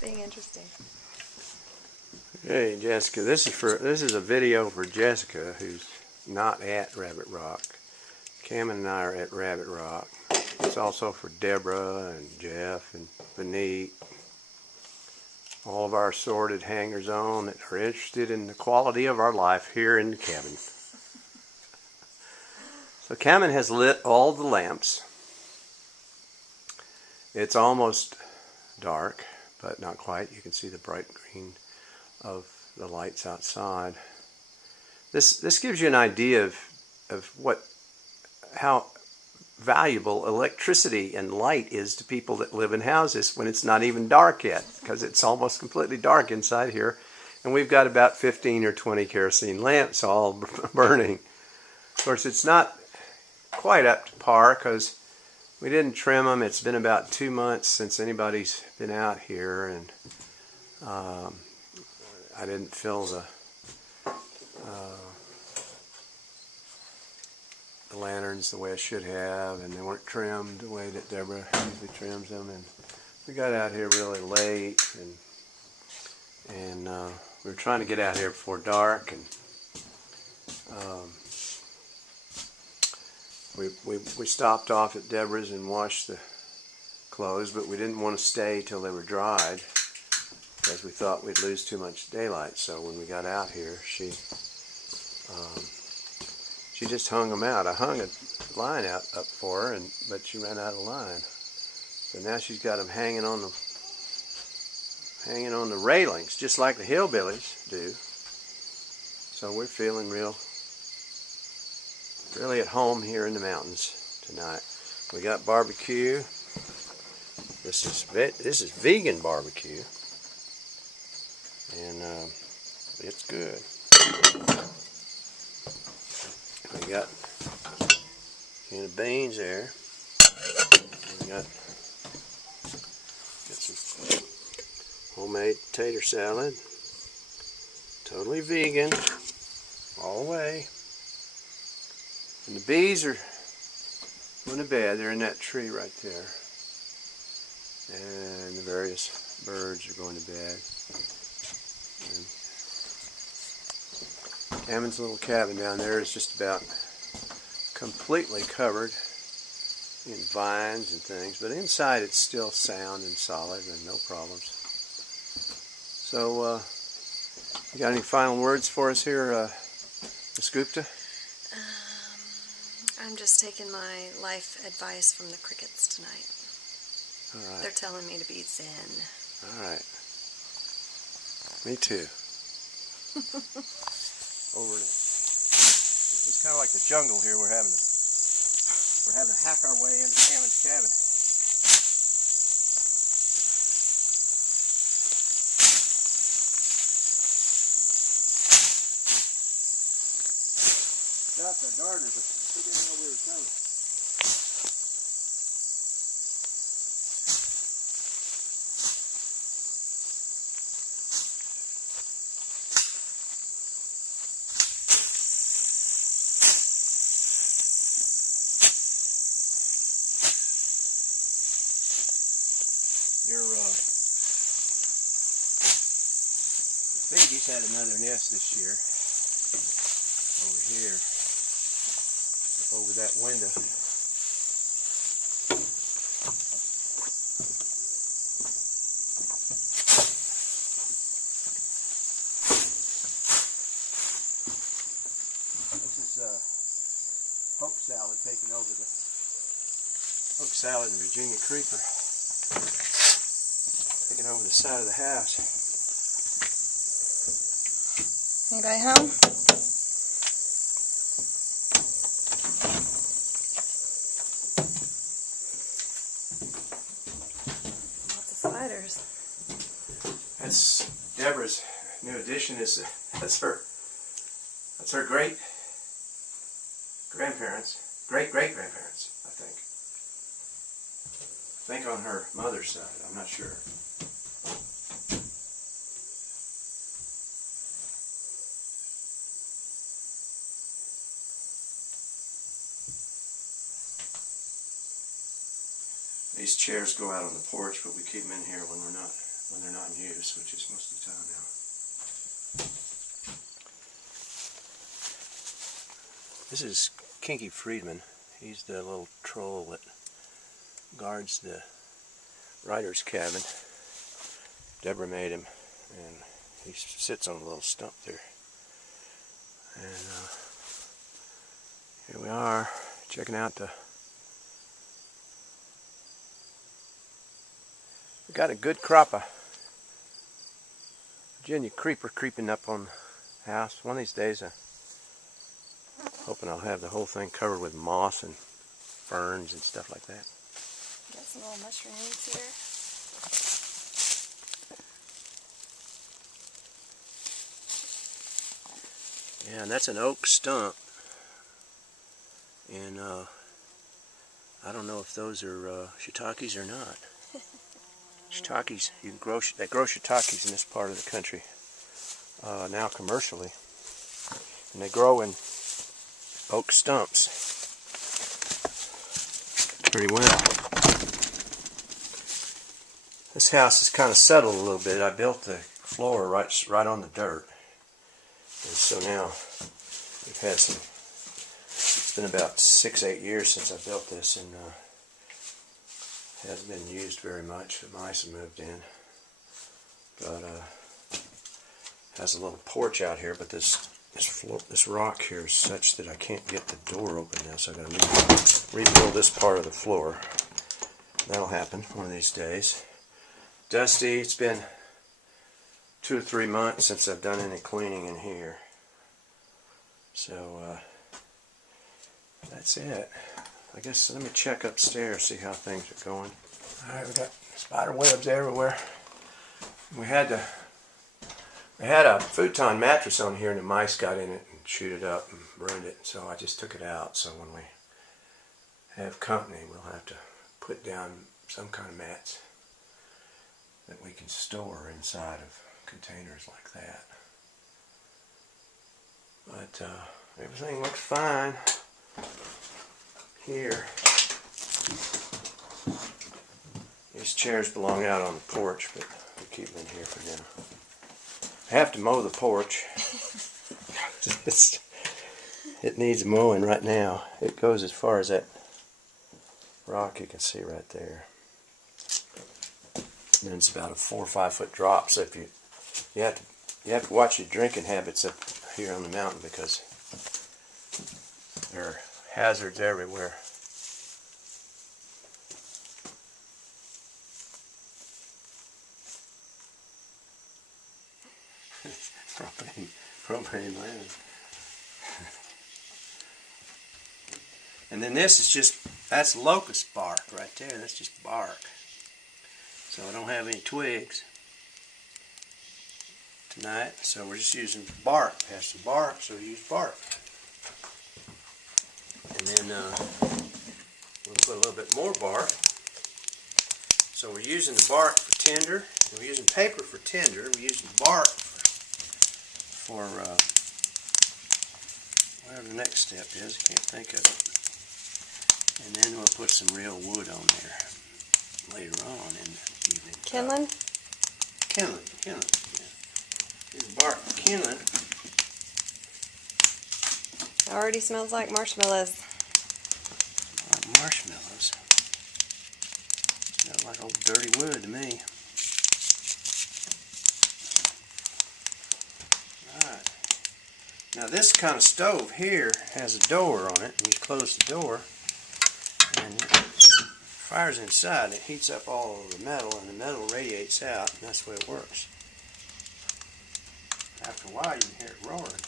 being interesting. Hey Jessica, this is a video for Jessica, who's not at Rabbit Rock. Cameron and I are at Rabbit Rock. It's also for Deborah and Jeff and Benite, all of our assorted hangers-on that are interested in the quality of our life here in the cabin. So Cameron has lit all the lamps. It's almost dark, but not quite. You can see the bright green of the lights outside. This gives you an idea of how valuable electricity and light is to people that live in houses when it's not even dark yet, because it's almost completely dark inside here, and we've got about 15 or 20 kerosene lamps all burning. Of course, it's not quite up to par because we didn't trim them. It's been about 2 months since anybody's been out here, and I didn't fill the lanterns the way I should have, and they weren't trimmed the way that Deborah usually trims them. And we got out here really late, and we were trying to get out here before dark, and we stopped off at Deborah's and washed the clothes, but we didn't want to stay till they were dried because we thought we'd lose too much daylight. So when we got out here, she just hung them out. I hung a line up for her, but she ran out of line. So now she's got them hanging on the railings, just like the hillbillies do. So we're feeling really at home here in the mountains tonight. We got barbecue. This is vegan barbecue, and it's good. We got a can of beans there. We got some homemade tater salad. Totally vegan, all the way. And the bees are going to bed. They're in that tree right there. And the various birds are going to bed. And Cameron's little cabin down there is just about completely covered in vines and things, but inside it's still sound and solid and no problems. So, you got any final words for us here, Ms. Gupta? I'm just taking my life advice from the crickets tonight. All right. They're telling me to be zen. All right. Me too. Over and out. This is kind of like the jungle here. We're having to hack our way into Cameron's cabin. Got the gardener, but we didn't know we were coming. Phoebe's had another nest this year over here, over that window. This is poke salad taking over the poke salad and Virginia creeper taking over the side of the house. Anybody home? Lots of spiders. That's Deborah's new addition. That's her great grandparents, great grandparents, I think on her mother's side. I'm not sure. These chairs go out on the porch, but we keep them in here when we're not when they're not in use, which is most of the time now. This is Kinky Friedman. He's the little troll that guards the writer's cabin. Deborah made him, and he sits on a little stump there. And here we are, checking out we got a good crop of Virginia creeper creeping up on the house. One of these days I'm hoping I'll have the whole thing covered with moss and ferns and stuff like that. Got some little mushroom roots here. Yeah, and that's an oak stump. And I don't know if those are shiitakes or not. Shiitakes, you can grow, they grow shiitakes in this part of the country now commercially. And they grow in oak stumps pretty well. This house is kind of settled a little bit. I built the floor right on the dirt. And so now we've had some, it's been about 6-8 years since I built this, and hasn't been used very much. The mice have moved in. But has a little porch out here, but this rock here is such that I can't get the door open now, so I've got to rebuild this part of the floor. That'll happen one of these days. Dusty, it's been 2 or 3 months since I've done any cleaning in here. So that's it. I guess let me check upstairs, see how things are going. Alright, we got spider webs everywhere. We had a futon mattress on here, and the mice got in it and chewed it up and ruined it. So I just took it out. So when we have company, we'll have to put down some kind of mats that we can store inside of containers like that. But everything looks fine here. These chairs belong out on the porch, but we keep them in here for now. I have to mow the porch. It needs mowing right now. It goes as far as that rock you can see right there. And it's about a 4 or 5 foot drop. So if you have to watch your drinking habits up here on the mountain, because there are hazards everywhere. propane land. And then this is just, that's locust bark right there. That's just bark. So I don't have any twigs tonight, so we're just using bark. It has some bark, so we use bark. And then we'll put a little bit more bark. So we're using the bark for tinder. We're using paper for tinder. We're using bark for whatever the next step is. I can't think of it. And then we'll put some real wood on there later on in the evening. Kindling? Kindling, yeah. Here's bark for kindling. Already smells like marshmallows. Like marshmallows. Smells like old dirty wood to me. Alright. Now this kind of stove here has a door on it, and you close the door, and it fires inside, and it heats up all of the metal, and the metal radiates out, and that's the way it works. After a while you can hear it roaring.